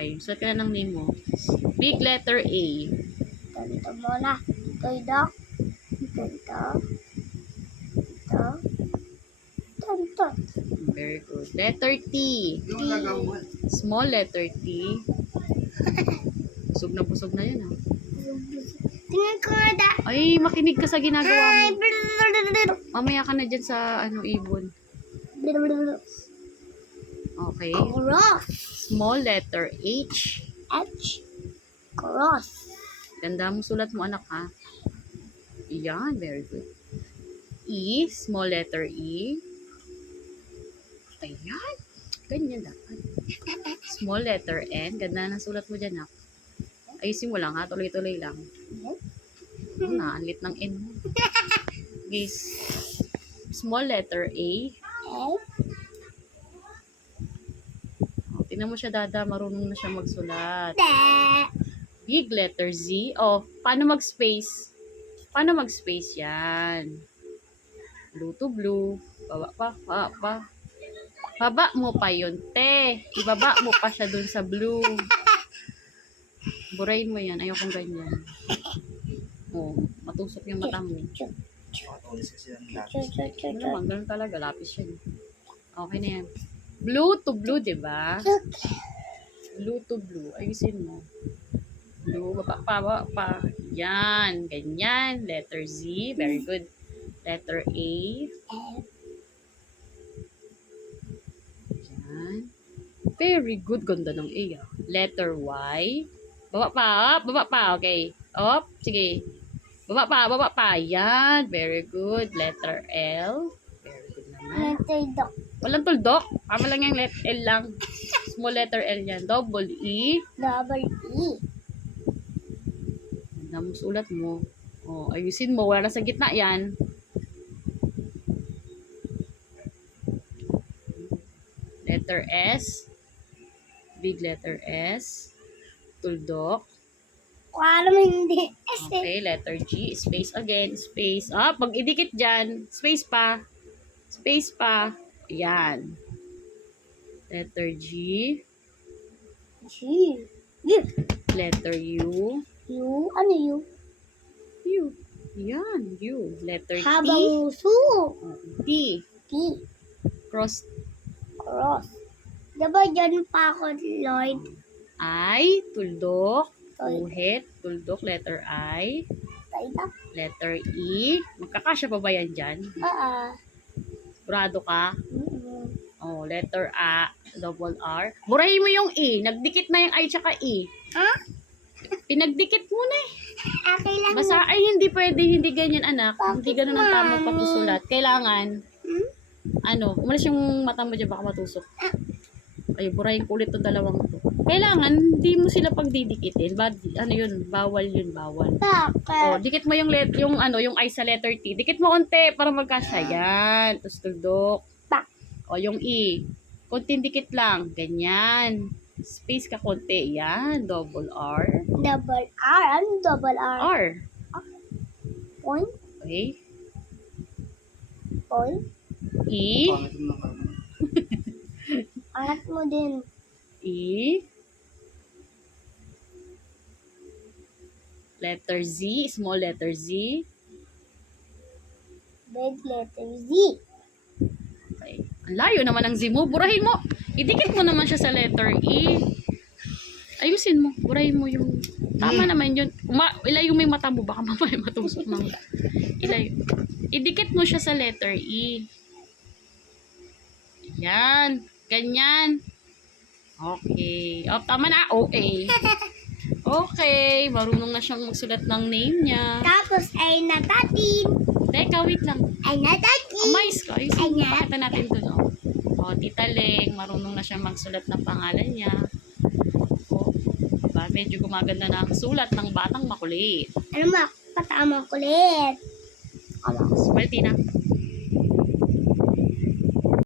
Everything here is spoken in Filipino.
Okay, sulat ka na ng name mo. Big letter A. Ganito muna. Ito yung dog. Ganito. Ito. Ganito. Very good. Letter T. Small letter T. Busog na yan, ha? Tingnan ko nga da. Ay, makinig ka sa ginagawa Ay, mo. Mamaya ka na dyan sa, ibon. Okay. Cross. Small letter H. H. Cross. Ganda mo sulat mo, anak, ha? Yan, very good. E. Small letter E. Ayan. Ganyan dapat. Small letter N. Ganda na sulat mo dyan, ha? Ayusin mo lang, ha? Tuloy-tuloy lang. Ang lit ng N mo. Guys, small letter A. A. Oh, tingnan mo siya, Dada. Marunong na siya magsulat. T. Big letter Z. Oh, paano mag-space? Paano mag-space yan? Blue to blue. Baba. Baba mo pa yun, te. Ibaba mo pa siya dun sa blue. Burayin mo yan. Ayokong ganyan. Oh, matusok yung mata mo. Ano naman, ganun talaga. Lapis yan. Okay na yan. Blue to blue, diba? Blue to blue. Ayusin mo. Blue, baba pa. Yan. Ganyan. Letter Z. Very good. Letter A. Yan. Very good. Ganda ng A. Ah. Letter Y. Baba pa. Okay. Op. Sige. Baba pa. Yan. Very good. Letter L. Very good naman. Letter dog. Walang tuldok. Tama lang yung L lang. Small letter L yan. Double E. Double E. Ganda mo sulat mo. Oh, ayusin mo. Wala na sa gitna yan. Letter S. Big letter S. Tuldok. Kung alam mo hindi. Okay, letter G. Space again. Space. Ah, pag idikit dyan. Space pa. Space pa. Yan. Letter G. G. U. Letter U. U. Ano U? U. Yan. U. Letter T. Habang su. T. T. Cross. Cross. Diba dyan pa ako, Lloyd? I. Tuldok. Sorry. Uhit. Tuldok. Letter I. Tayo. Letter E. Magkakasya pa ba yan dyan? Sigurado ka? Oh, letter A. Double R. Burahin mo yung E. Nagdikit na yung I tsaka E. Ha? Pinagdikit mo na eh. Okay lang. Basta, ay hindi pwede, hindi ganyan anak. Hindi ganun ang tamang pagsusulat. Kailangan, umalis yung mata mo dyan, baka matusok. Ay, burahin ko ulit itong dalawang to. Kailangan, hindi mo sila pagdidikitin. Bawal yun, bawal. Oh, dikit mo yung yung I sa letter T. Dikit mo konti para magkasya. Yan. Tapos tuldok. O, yung E. Konting dikit lang. Ganyan. Space ka konti. Yan. Double R. Double R. Ano double R? R. Point. Okay. Point. E. Angat mo din. E. Letter Z. Small letter Z. Big letter Z. Okay. Ang layo naman ng Z mo. Burahin mo. Idikit mo naman siya sa letter E. Ayusin mo. Burahin mo yung... Tama naman yun. Ilayo mo yung mata mo. Baka mamaya matusok ng... Ilayo. Idikit mo siya sa letter E. Yan. Ganyan. Okay. Oh, tama na. Okay. Okay. Marunong na siyang magsulat ng name niya. Tapos ay natatin. Teka, wait lang. Ay natatin. Mais ka. Ayusin mo. Ayan. Pakita natin ito, no? O, Tita Leng. Marunong na siyang magsulat ng pangalan niya. O, diba? Medyo gumaganda na ang sulat ng batang makulit. Ano ma? Patama kulit. Smile, Tina.